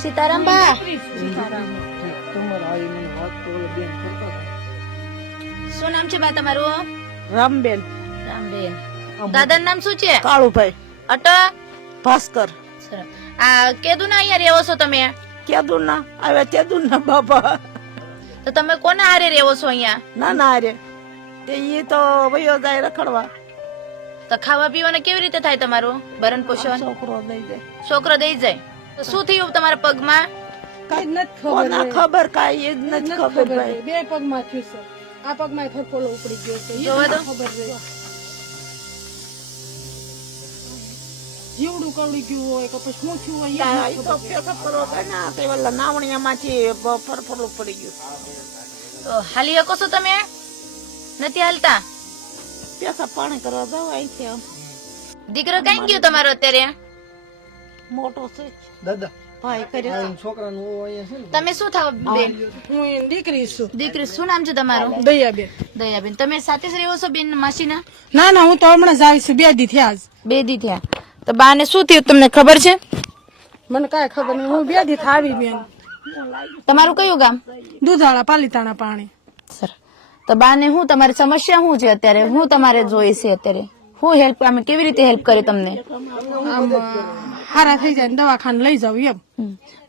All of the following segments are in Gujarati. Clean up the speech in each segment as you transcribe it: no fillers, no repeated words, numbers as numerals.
સીતારામ બા, શું નામ છે બા તમારું? રામબેન. રામબેન. દાદાનું નામ શું છે? કાળુભાઈ. અટ ભાસ્કર. આ કેદું ના અહીંયા રહેવો છો તમે? કેદું ના આવે તેદું ના બાપા. તો તમે કોના હારે રહેવો છો અહીંયા? ના ના અરે તે ઈ તો વયો જાય રખડવા. તો ખાવા પીવાને કેવી રીતે થાય તમારું ભરણ પોષણ? છોકરો દઈ જાય. છોકરો દઈ જાય. તો શું થયું તમારા પગમાં? કઈ નથી ખબર કઈ એ જ નથી ખબર ભાઈ. બે પગમાં થયું છે. આ પગમાં ફરફોલો ઉપડી ગયો છે. જોવા દો. ખબર છે. જીવડું કવડી ગયું હોય કે પછી શું થયું હોય એ ઈ તો પેસા કરો ના તે વલ્લા નાવણીયામાંથી ફરફરું પડી ગયું. તો હાલી શકો છો તમે? નથી હાલતા? પેસા પાણી કરવા જાવ અહીંથી આમ. દીકરો કઈ ગયો તમારો અત્યારે? મોટો છે દાદા ભાઈ કર્યો. છોકરાનું અહીંયા છે ને તમે શું થાવ બેન? હું એની દીકરી છું. દીકરી શું નામ છે તમારું? દયાબેન. દયાબેન. તમે સાથે જ રહો છો બેન માસીના? ના ના હું તો હમણાં જ આવી છું. 2 દી થયા જ. 2 દી થયા. તો બા ને શું થયું તમને ખબર છે? મને કાંઈ ખબર નહીં. હું 2 દી આવી બેન. તમારું કયું ગામ? દૂધાળા પાલીતાણા પાણી. સર. તો બા ને હું તમારી સમસ્યા શું છે અત્યારે? હું તમારે જોઈ છે અત્યારે? હું હેલ્પ અમે કેવી રીતે હેલ્પ કરી તમને? આમ હારા થઈ જાય ને દવાખાને લઈ જાવ એમ.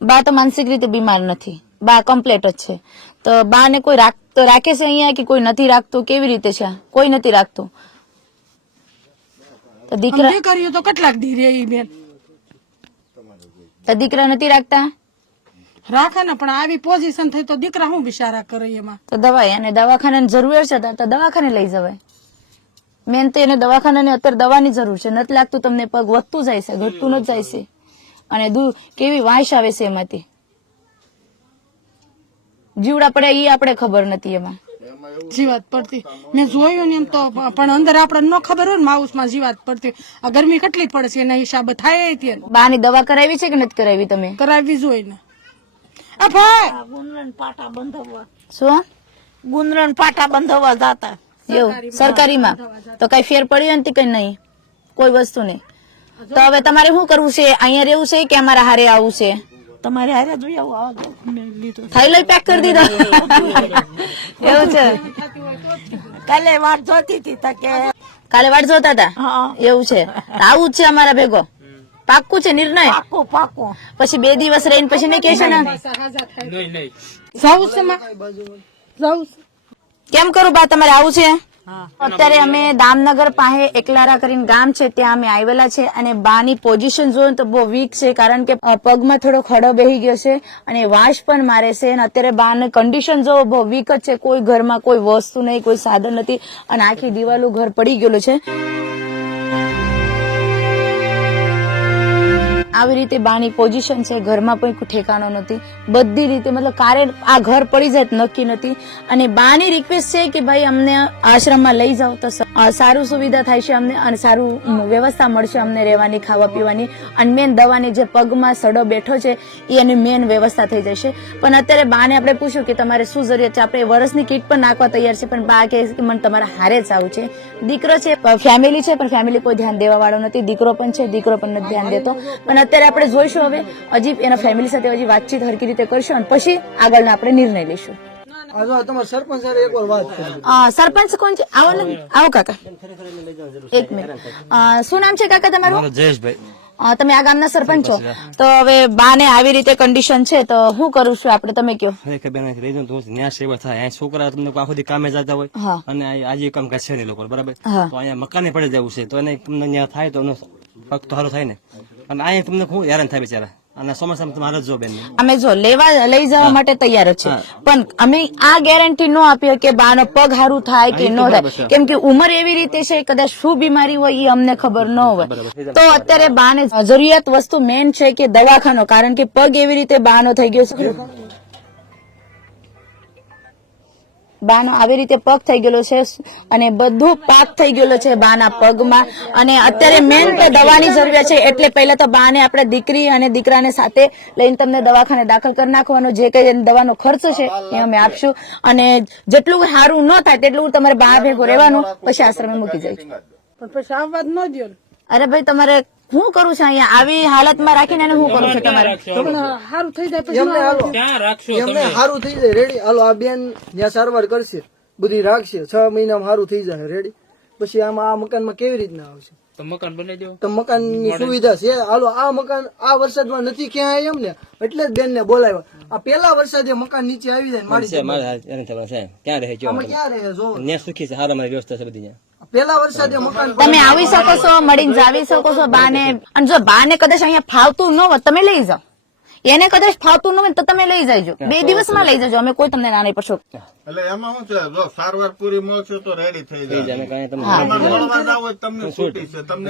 બા તો માનસિક રીતે બીમાર નથી. બા કમ્પ્લેટ જ છે. તો બા ને કોઈ રાખે છે અહીંયા કે કોઈ નથી રાખતું? કેવી રીતે છે? કોઈ નથી રાખતું. તો દીકરા દીકરીઓ તો કેટલાક દી રહી બેન. તો દીકરા નથી રાખતા? રાખે ને પણ આવી પોઝિશન થઈ તો દીકરા શું બિચારા કરે એમાં. તો દવાઈ અને દવાખાનાની જરૂર છે તો દવાખાને લઈ જવાય. મેન તો એને દવાખાનાની અત્યારે દવાની જરૂર છે. નથી લાગતું તમને? પગ વધતું જાય છે, ઘટતું ન જાય છે. અને કેવી વાંસ આવે છે એમાંથી. જીવડા પડે એ આપણે ખબર નથી એમાં. જીવાત પડતી મેં જોયું ને એમ તો પણ અંદર આપણે ન ખબર હોય ને માઉસ માં જીવાત પડતી. આ ગરમી કેટલી પડે છે એના હિસાબે થાય ત્યાં. બાની દવા કરાવી છે કે નથી કરાવી તમે? કરાવવી જોઈએ ને. આ ભાઈ ગુંદરણ પાટા બંધાવવા. શું? ગુંદરણ પાટા બંધાવવા જાતા. એવું સરકારીમાં? તો કઈ ફેર પડ્યો નથી? કઈ નહીં, કોઈ વસ્તુ નહીં. તો હવે તમારે શું કરવું છે? અહીંયા રહેવું છે કે અમારા હારે આવવું છે? તમારે હારે જોઈ આવો આવો મેં લીધું. થેલો પેક કરી દીધો? એવું છે? કાલે વાટ જોતી હતી તા કે કાલે વાટ જોતા હતા? હા એવું છે. આવું જ છે અમારા ભેગો. પાક્કું છે નિર્ણય? પાકો પાકો. પછી 2 દિવસ રહીને પછી નહીં કહેશે ને? જવું છે માં જવું છે. કેમ કરું બા તમારે આવું છે? અત્યારે અમે દામનગર પાસે એકલારા કરીને ગામ છે ત્યાં અમે આવેલા છે અને બાની પોઝિશન જોયું તો બહુ વીક છે. કારણ કે પગમાં થોડો ખડો બેહી ગયો છે અને વાસ પણ મારે છે. અને અત્યારે બાની કન્ડિશન જો બહુ વીક જ છે. કોઈ ઘરમાં કોઈ વસ્તુ નહીં, કોઈ સાધન નથી અને આખી દિવાલો ઘર પડી ગયેલું છે. આવી રીતે બાની પોઝિશન છે. ઘરમાં પણ કોઈ ઠેકાણો નથી. બધી રીતે મતલબ કારે આ ઘર પડી જાય નક્કી નથી. અને બાની રિક્વેસ્ટ છે કે ભાઈ અમને આશ્રમમાં લઈ જાઓ તો સારું સુવિધા થાય છે અમને અને સારું વ્યવસ્થા મળશે અમને રહેવાની, ખાવા પીવાની અને મેન દવાની જે પગમાં સડો બેઠો છે એ એની મેન વ્યવસ્થા થઈ જશે. પણ અત્યારે બાને આપણે પૂછ્યું કે તમારે શું જરૂરિયાત છે? આપણે વર્ષની કીટ પણ નાખવા તૈયાર છે પણ બા કહે કે મને તમારા હારે જ આવું છે. દીકરો છે, ફેમિલી છે પણ ફેમિલી કોઈ ધ્યાન દેવા વાળો નથી. દીકરો પણ છે, દીકરો પણ નથી ધ્યાન દેતો. પણ અત્યારે આપણે જોઈશું હવે હજી એના ફેમિલી સાથે હજી વાતચીત હરકી રીતે કરશું અને પછી આગળના આપણે નિર્ણય લઈશું. તમારા સરપંચ સાથે એકવાર વાત કરી. સરપંચ કોણ છે? આવો ને, આવો કાકા. એક મિનિટ. શું નામ છે કાકા તમારું? જયેશભાઈ. તમે આ ગામના સરપંચ છો? તો હવે બા ને આવી રીતે કન્ડિશન છે તો શું કરું છું આપણે? તમે કયો. ન્યાય સેવા થાય. છોકરા તમને આખો દી કામે જતા હોય અને આજે કામ કાજ છે નહીં લોકો બરાબર. તો અહીંયા મકાને પડી જવું છે તો એને તમને ન્યાય થાય તો પગ તો સારો થાય ને. અને અહીંયા તમને ખૂબ હેરાન થાય બિચારા. અને ચોમાસામાં તમારે જો બેન અમે જો લઈ જવા માટે તૈયાર જ છે પણ અમે આ ગેરંટી ન આપીએ કે બાનો પગ સારું થાય કે ન થાય. કેમ કે ઉંમર એવી રીતે છે કદાચ શું બીમારી હોય એ અમને ખબર ન હોય. તો અત્યારે બાને જરૂરિયાત વસ્તુ મેન છે કે દવાખાનો. કારણ કે પગ એવી રીતે બાનો થઈ ગયો છે. બાનો આવી રીતે પગ થઈ ગયેલો છે અને બધું પાક થઈ ગયેલો છે બાના પગમાં. અને અત્યારે મેન તો દવાની જરૂરિયાત છે, એટલે પહેલા તો બાને આપણે દીકરી અને દીકરાને સાથે લઈને તમને દવાખાને દાખલ કરી નાખવાનો. જે કઈ દવાનો ખર્ચ છે એ અમે આપશું, અને જેટલું સારું ન થાય તેટલું તમારે બા ભેગું રહેવાનું, પછી આશ્રમે મૂકી જાય. પણ પછી આવવા જ ન દો ને. અરે ભાઈ તમારે શું કરું છે અહીંયા આવી હાલતમાં રાખીને એને શું કરું છું તમારે? સારું થઈ જાય પછી એમને સારું થઈ જાય રેડી. હાલો આ બેન ત્યાં સારવાર કરશે, બધી રાખશે, 6 મહિનામાં સારું થઈ જાય રેડી. પછી આમાં આ મકાનમાં કેવી રીતના આવશે? તો મકાન બની દો. તો મકાનની સુવિધા છે. હાલો આ મકાન આ વરસાદમાં નથી ક્યાં એમ ને, એટલે જ બેન ને બોલાવ્યા. આ પેલા વરસાદે મકાન નીચે આવી જાય મારી ક્યાં રહે આમાં ક્યાં રહે જો ત્યાં સુખી છે, સારા મારી વ્યવસ્થા છે બધી ત્યાં. પેલા વરસાદે મકાન તમે આવી શકો છો, મળીને જાવી શકો છો બાને. અને જો બાને કદાચ અહીંયા ફાવતું ન હોય તમે લઈ જાઓ, એને કદાચ ફાવતું ન હોય તો તમે લઈ જાયજો, 2 દિવસમાં લઈ જાજો, અમે કોઈ તમને ના નહીં પડશો. એટલે એમાં શું છે, જો સારવાર પૂરી મળશે તો રેડી થઈ જાય. કાંઈ તમે તમારે મળવા ના હોય તમને છૂટી છે, તમને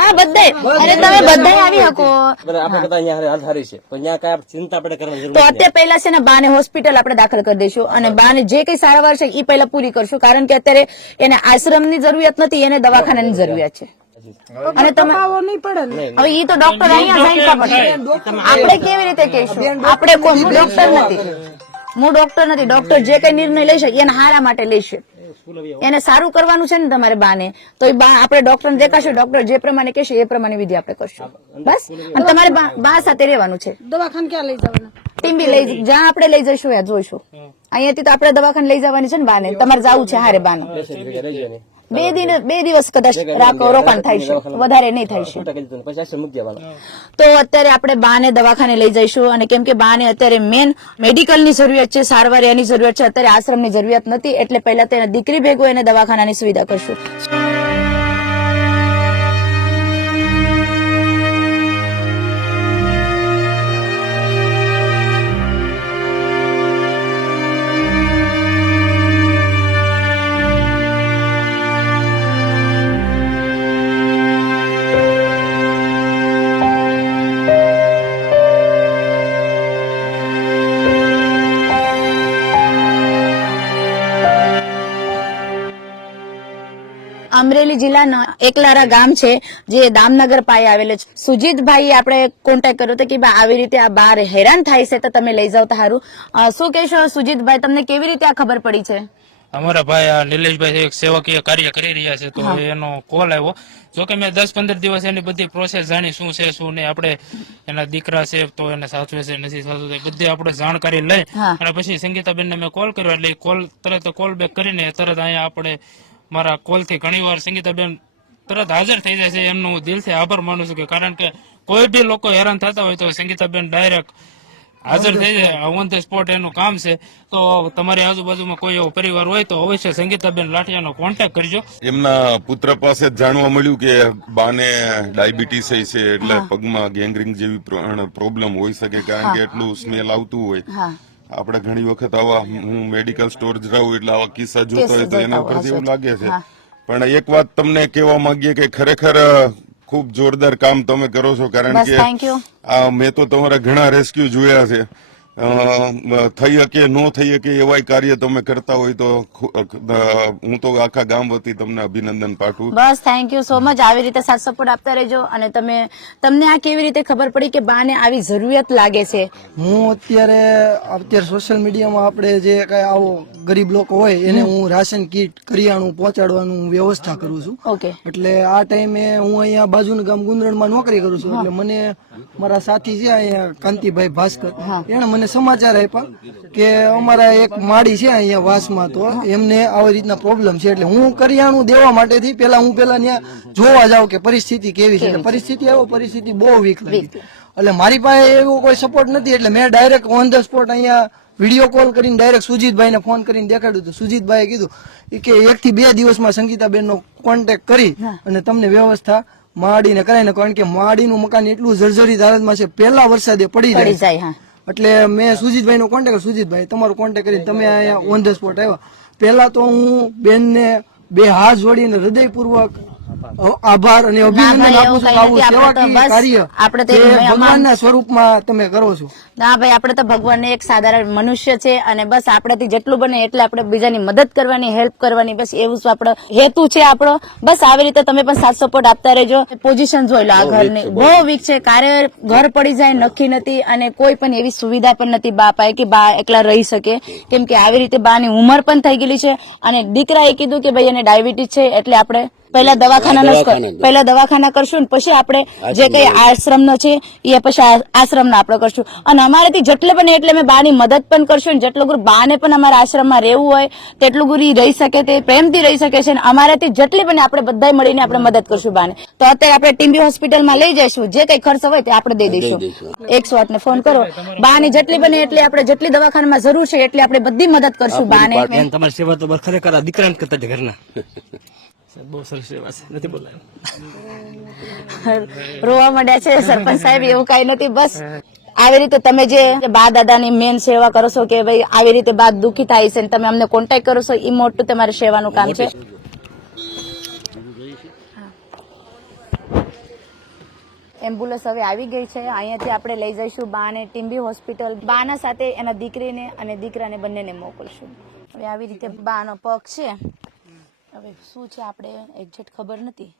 હા બધાય, અરે તમે બધાય આવી શકો. બરાબર, આપણે બધા અહીંયા હાલ સારી છે, પણ ત્યાં કાંઈ ચિંતા આપણે કરવાની જરૂર તો અત્યારે પહેલા છે ને બાને હોસ્પિટલ આપણે દાખલ કરી દઈશું, અને બાને જે કઈ સારવાર છે એ પહેલા પૂરી કરશું, કારણ કે અત્યારે એને આશ્રમની જરૂરિયાત નથી, એને દવાખાનાની જરૂરિયાત છે. અને તમે નહીં પડે ને. હવે ઈ તો ડોક્ટર અહીંયા જઈને પડશે, આપણે કેવી રીતે કહીશું? આપણે કોઈ હું ડોક્ટર નથી, હું ડોક્ટર નથી. ડોક્ટર જે કઈ નિર્ણય લઈ શકે એના હારા માટે લેશે, એને સારું કરવાનું છે ને તમારે બાને, તો એ બા આપણે ડોક્ટર દેખાશું, ડોક્ટર જે પ્રમાણે કહેશે એ પ્રમાણે વિધિ આપણે કરશું બસ. અને તમારે બા સાથે રહેવાનું છે. દવાખાને ક્યાં લઈ જવાના? ટીમ્બી લઈ જ્યાં આપણે લઈ જઈશું ત્યાં જોઈશું. અહીંયાથી તો આપણે દવાખાને લઈ જવાની છે ને બાને, તમારે જવું છે હારે બાને. 2 દિવસ કદાચ રોકાણ થાય છે, વધારે નહીં થાય છે. તો અત્યારે આપણે બાને દવાખાને લઈ જઈશું, અને કેમ કે બાને અત્યારે મેન મેડિકલની જરૂરિયાત છે, સારવાર એની જરૂરિયાત છે, અત્યારે આશ્રમની જરૂરિયાત નથી, એટલે પહેલા તેને દીકરી ભેગું એને દવાખાનાની સુવિધા કરશું. અમરેલી જિલ્લાના એકલારા ગામ છે, જે દામનગર પાસે આવેલું છે. સુજીતભાઈ આપણે કોન્ટેક્ટ કર્યો હતો કે ભાઈ આવી રીતે આ બહાર હેરાન થાય છે તો તમે લઈ જાવ તો સારું. શું કહેશો સુજીતભાઈ, તમને કેવી રીતે આ ખબર પડી છે? અમારા ભાઈ આ નિલેશભાઈ એક સેવકીય કાર્ય કરી રહ્યા છે, તો એનો કોલ આવ્યો. જોકે મેં 10-15 દિવસ એની બધી પ્રોસેસ જાણી, શું છે શું નહીં, આપણે એના દીકરા છે તો એને સાચવે છે નથી સાચવે, બધી આપણે જાણકારી લઈ અને પછી સંગીતાબેન ને મેં કોલ કર્યો, એટલે તરત કોલ બેક કરીને તરત અહીંયા આપણે મારા કોલ થી ઘણી વાર સંગીતાબેન તરત હાજર થઈ જાય છે. એમનો હું દિલથી આભાર માનું છું, કે કારણ કે કોઈ બી લોકો હેરાન થતા હોય તો સંગીતાબેન ડાયરેક્ટ હાજર થઈ જાય, ઓન ધ સ્પોટ એનું કામ છે. તો તમારી આજુબાજુમાં કોઈ એવો પરિવાર હોય તો અવશ્ય સંગીતાબેન લાઠિયાનો કોન્ટેક્ટ કરજો. એમના પુત્ર પાસે જાણવા મળ્યું કે બાને ડાયાબિટીસ છે, એટલે પગમાં ગેંગ્રીન જેવી પ્રોબ્લેમ હોઈ શકે, કારણ કે એટલું સ્મેલ આવતું હોય. આપણે ઘણી વખત આવા, હું મેડિકલ સ્ટોર જ રહું એટલે આવા કિસ્સા જોતો હોય તો એના ઉપરથી એવું લાગે છે. પણ એક વાત તમને કહેવા માંગીએ કે ખરેખર ખૂબ જોરદાર કામ તમે કરો છો, કારણ કે મેં તો તમારા ઘણા રેસ્ક્યુ જોયા છે. થઈ શકે ન થઈ શકે એવા કાર્ય તમે કરતા હોય તો હું તો આખા ગામ વતી તમને અભિનંદન પાઠવું. બસ થેન્ક યુ સો મચ. આવી રીતે સાથ સપોર્ટ આપતા રહેજો. અને તમને આ કેવી રીતે ખબર પડી કે બાને આવી જરૂરિયાત લાગે છે? હું અત્યારે સોશિયલ મીડિયામાં આપણે જે કઈ આવો ગરીબ લોકો હોય એને હું રાશન કીટ કરિયાણું પહોંચાડવાનું વ્યવસ્થા કરું છું. ઓકે. એટલે આ ટાઈમે હું અહીંયા બાજુના ગામ ગુંદરણમાં નોકરી કરું છું, એટલે મને મારા સાથી છે અહીંયા કાંતિભાઈ ભાસ્કર, એને મને સમાચાર આપ્યા કે અમારા એક માળી છે અહીંયા વાસમાં, તો એમને આવી રીતના પ્રોબ્લેમ છે. એટલે હું કરિયાણું દેવા માટેથી હું પેલા ત્યાં જોવા જાઉં કે પરિસ્થિતિ કેવી છે. પરિસ્થિતિ બહુ વીક લાગી, એટલે મારી પાસે એવો કોઈ સપોર્ટ નથી, એટલે મેં ડાયરેક્ટ ઓન ધ સ્પોટ અહીંયા વિડીયો કોલ કરીને ડાયરેક્ટ સુજીતભાઈ ને ફોન કરીને દેખાડ્યું હતું. સુજીતભાઈએ કીધું કે 1 થી 2 દિવસમાં સંગીતાબેન નો કોન્ટેક્ટ કરી અને તમને વ્યવસ્થા માડીને કરાવીને, કારણ કે માડીનું મકાન એટલું જર્જરિત હાલતમાં છે, પહેલા વરસાદે પડી જાય. એટલે મેં સુજીતભાઈ નો કોન્ટેક્ટ, સુજીતભાઈ તમારો કોન્ટેક્ટ કરીને તમે અહીંયા ઓન ધ સ્પોટ આવ્યા. પહેલા તો હું બેનને 2 હાથ જોડીને હૃદયપૂર્વક આભાર અને અભિનંદન ભાઈ, આપું છું એવું કે કઈ આવું નથી. આપણે તો સેવાકીય બસ કાર્ય આપણે તો જે એમાં- ભગવાનના સ્વરૂપમાં તમે કરો છો. ના ભાઈ, આપણે તો ભગવાનને એક સાધારણ મનુષ્ય છે અને બસ આપણાથી જેટલું બને એટલે આપણે બીજાની મદદ કરવાની, હેલ્પ કરવાની, બસ એવું જ આપણો હેતુ છે આપણો. બસ આવી રીતે તમે પણ સાથ સપોર્ટ આપતા રહેજો. પોઝિશન જોઈ લો આ ઘરની, બહુ વીક છે. કાર્ય ઘર પડી જાય નક્કી નથી અને કોઈ પણ એવી સુવિધા પણ નથી બા પાસે કે બા એકલા રહી શકે, કેમ કે આવી રીતે બાની ઉંમર પણ થઈ ગયેલી છે અને દીકરાએ કીધું કે ભાઈ એને ડાયાબિટીસ છે એટલે આપણે પહેલા દવાખાના કરશું ને પછી આપણે જે કઈ આશ્રમનો છે એ પછી આશ્રમનો આપણે કરશું. અને અમારાથી જેટલે બને એટલે અમે બાની મદદ પણ કરશું ને જેટલું ગુરુ બાને પણ અમારા આશ્રમમાં રહેવું હોય તેટલું ગુરુ રહી શકે, તે પ્રેમથી રહી શકે છે. અમારાથી જેટલી બને આપણે બધા મળીને આપણે મદદ કરશું બાને. તો અત્યારે આપણે ટીમ્બી હોસ્પિટલમાં લઈ જઈશું, જે કઈ ખર્ચ હોય તે આપણે દઈ દઈશું. 108 ને ફોન કરો. બાની જેટલી બને એટલે આપણે જેટલી દવાખાનામાં જરૂર છે એટલી આપણે બધી મદદ કરશું બાને. બેન, તમારી સેવા તો ખરેખર આ દીકરાને કરતા છે ઘરના. બહુ સરસ સેવા છે, નથી બોલાય. રોવા માંડ્યા છે સરપંચ સાહેબ, એવું કઈ નથી. બસ આવી રીતે તમે જે બા દાદાની મેન સેવા કરો છો કે ભાઈ આવી રીતે બા દુઃખી થાય છે ને તમે અમને કોન્ટેક્ટ કરો છો, એ મોટું તમારી સેવાનું કામ છે. એમ્બ્યુલન્સ હવે આવી ગઈ છે. અહીંયાથી આપણે લઈ જઈશું બાને ટીમ્બી હોસ્પિટલ. બાના સાથે એના દીકરીને અને દીકરાને બંનેને મોકલશું. હવે આવી રીતે બાનો પગ છે, હવે શું છે આપણે એક્ઝેક્ટ ખબર નથી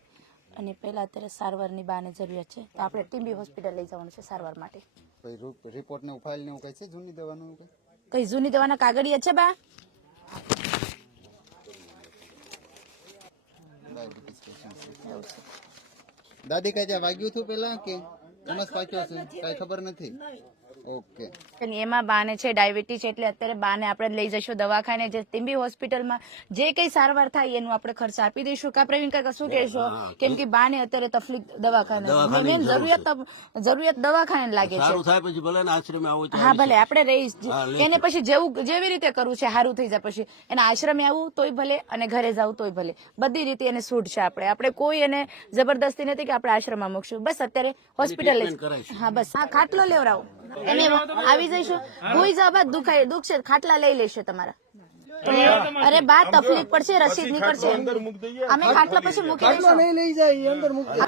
અને પહેલા અત્યારે સારવારની બાને જરૂરિયાત છે, તો આપણે ટીમ્બી હોસ્પિટલ લઈ જવાનું છે સારવાર માટે. રિપોર્ટ ને ફાઇલ ને કઈ છે જૂની દવાનું કઈ જૂની દવાના કાગળિયા છે બા? દાદી કઈ ત્યાં વાગ્યું હતું પેલા કે એમ જ પાક્યો છે કઈ ખબર નથી. ઓકે. અને એમાં બાને છે ડાયાબિટીસ, એટલે અત્યારે બાને આપણે લઈ જઈશું દવાખાને. જે ટીમ્બી હોસ્પિટલમાં જે કઈ સારવાર થાય એનું આપણે ખર્ચ આપી દઈશું. કા પ્રવીણ કાકા શું કહેશો? કેમ કે બાને અત્યારે તકલીફ દવાખાને મેન જરૂરિયાત દવાખાને લાગે છે. હા ભલે આપણે રહી એને પછી જેવી રીતે કરવું છે સારું થઈ જાય, પછી એના આશ્રમે આવવું તોય ભલે અને ઘરે જવું તોય ભલે, બધી રીતે એને છૂટ છે. આપણે કોઈ એને જબરદસ્તી નથી કે આપણે આશ્રમમાં મૂકશું. બસ અત્યારે હોસ્પિટલ લઈ, હા બસ હા ખાટલો લેવડાવો એને આવી જઈશું. ભૂઈ જાવ બા, દુખશે ખાટલા લઈ લેશે તમારા. અરે બા તકલીફ પડશે, રસીદ નીકળશે. અમે ખાટલા પછી મૂકી દઈશું. લઈ જાય અંદર મૂકી.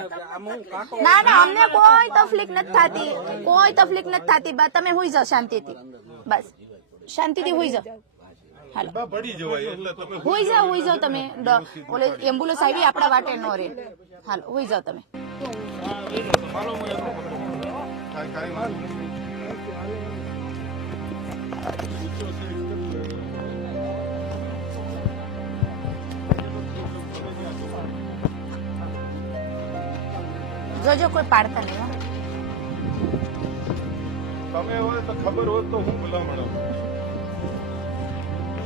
ના અમને કોઈ તકલીફ નથી થતી, કોઈ તકલીફ નથી થતી બા. તમે હુઈ જાઓ શાંતિથી, બસ શાંતિથી હુઈ જાઓ. હાલો હુઈ જાઓ તમે. ઓલે એમ્બ્યુલન્સ આવી આપણા વાટે ન રે. હાલો હુઈ જાઓ તમે. જોજો કોઈ પાડતા નહીં. તમે હોય તો ખબર હોત તો હું ભલામણ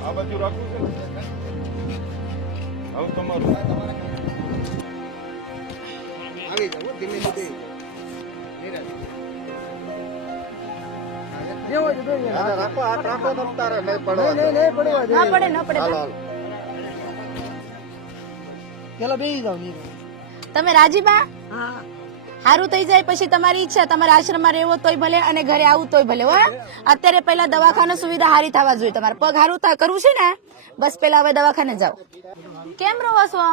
આ બાજુ રાખવું છે ને. હવે તમારું આવી જાવ ધીમે ધીમે. રાખો હાથ રાખો તો તારે નહીં પડવા દે. ન પડે ન પડે. પેલા બેસી જાવ. તમે રાજીબા? સારું થઈ જાય પછી તમારી ઈચ્છા, તમારે આશ્રમમાં રહેવો તોય ભલે અને ઘરે આવું તોય ભલે. હો અત્યારે પહેલા દવાખાના સુવિધા સારી થવા જોઈએ. તમારે પગ સારું કરવું છે ને, બસ પેલા હવે દવાખાને જાઓ. કેમ રહો છો?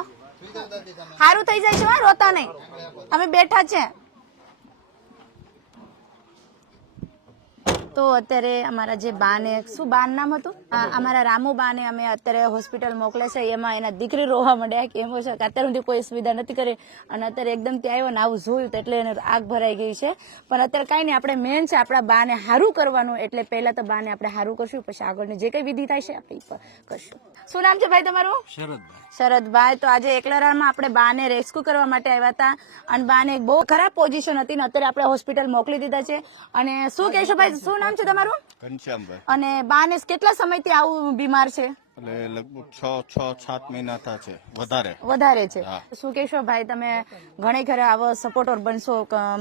સારું થઈ જાય છે, હા રોતા નહીં, અમે બેઠા છે. તો અત્યારે અમારા જે બાને, શું બાન નામ હતું, અમારા રામુ બાને અમે અત્યારે હોસ્પિટલ મોકલે છે. એમાં એના દીકરી રોવા માંડ્યા કે એમ છે કે અત્યાર સુધી કોઈ સુવિધા નથી કરી અને અત્યારે એકદમ ત્યાં આવ્યો ને આવું જોયું તો એટલે એને આગ ભરાઈ ગઈ છે. પણ અત્યારે કાંઈ નહીં, આપણે મેન છે આપણા બાને સારું કરવાનું. એટલે પહેલા તો બાને આપણે સારું કરશું, પછી આગળની જે કઈ વિધિ થાય છે આપણે કરશું. શું નામ છે ભાઈ તમારું? શરદભાઈ. તો આજે એકલારામાં આપણે બાને રેસ્ક્યુ કરવા માટે આવ્યા હતા અને બાને બહુ ખરાબ પોઝિશન હતી ને અત્યારે આપણે હોસ્પિટલ મોકલી દીધા છે. અને શું કહેશો ભાઈ, શું નામ છે તમારું? ઘનશ્યામભાઈ. અને બાને કેટલા સમયથી આવું બીમાર છે? એટલે લગભગ 6-7 મહિના થયા છે, વધારે છે. શું કહેશો ભાઈ, તમે ઘણી ખરા આવો સપોર્ટર બનશો,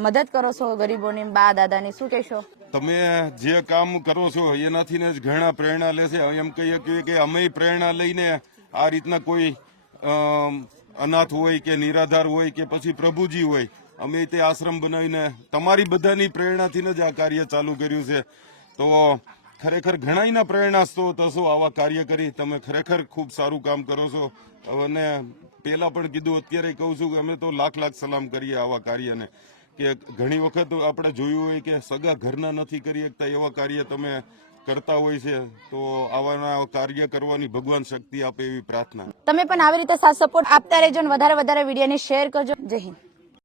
મદદ કરો છો ગરીબોની, બા દાદાની, શું કહેશો? તમે જે કામ કરો છો એનાથી જ ઘણા પ્રેરણા લે છે. એમ કહીએ કે અમે પ્રેરણા લઈને આ રીતના કોઈ અનાથ હોય કે નિરાધાર હોય કે પછી પ્રભુજી હોય, અમે તે આશ્રમ બનાવીને તમારી બધાની પ્રેરણાથી જ આ કાર્ય ચાલુ કર્યું છે. તો ખરેખર ઘણાયના પ્રેરણા સ્ત્રોત હશો આવા કાર્ય કરી. તમે ખરેખર ખૂબ સારું કામ કરો છો. અને પેલા પણ કીધું, અત્યારે કહું છું કે અમે તો લાખ સલામ કરીએ આવા કાર્યને, કે ઘણી વખત આપણે જોયું હોય કે સગા ઘરના નથી કરી શકતા એવા કાર્ય તમે કરતા હોય છે, તો આવાના કાર્ય કરવાની ભગવાન શક્તિ આપે એવી પ્રાર્થના. તમે પણ આવી રીતે સાથ સપોર્ટ આપતા રહેજો અને વધારે વિડીયોને શેર કરજો. જય હિન્દ.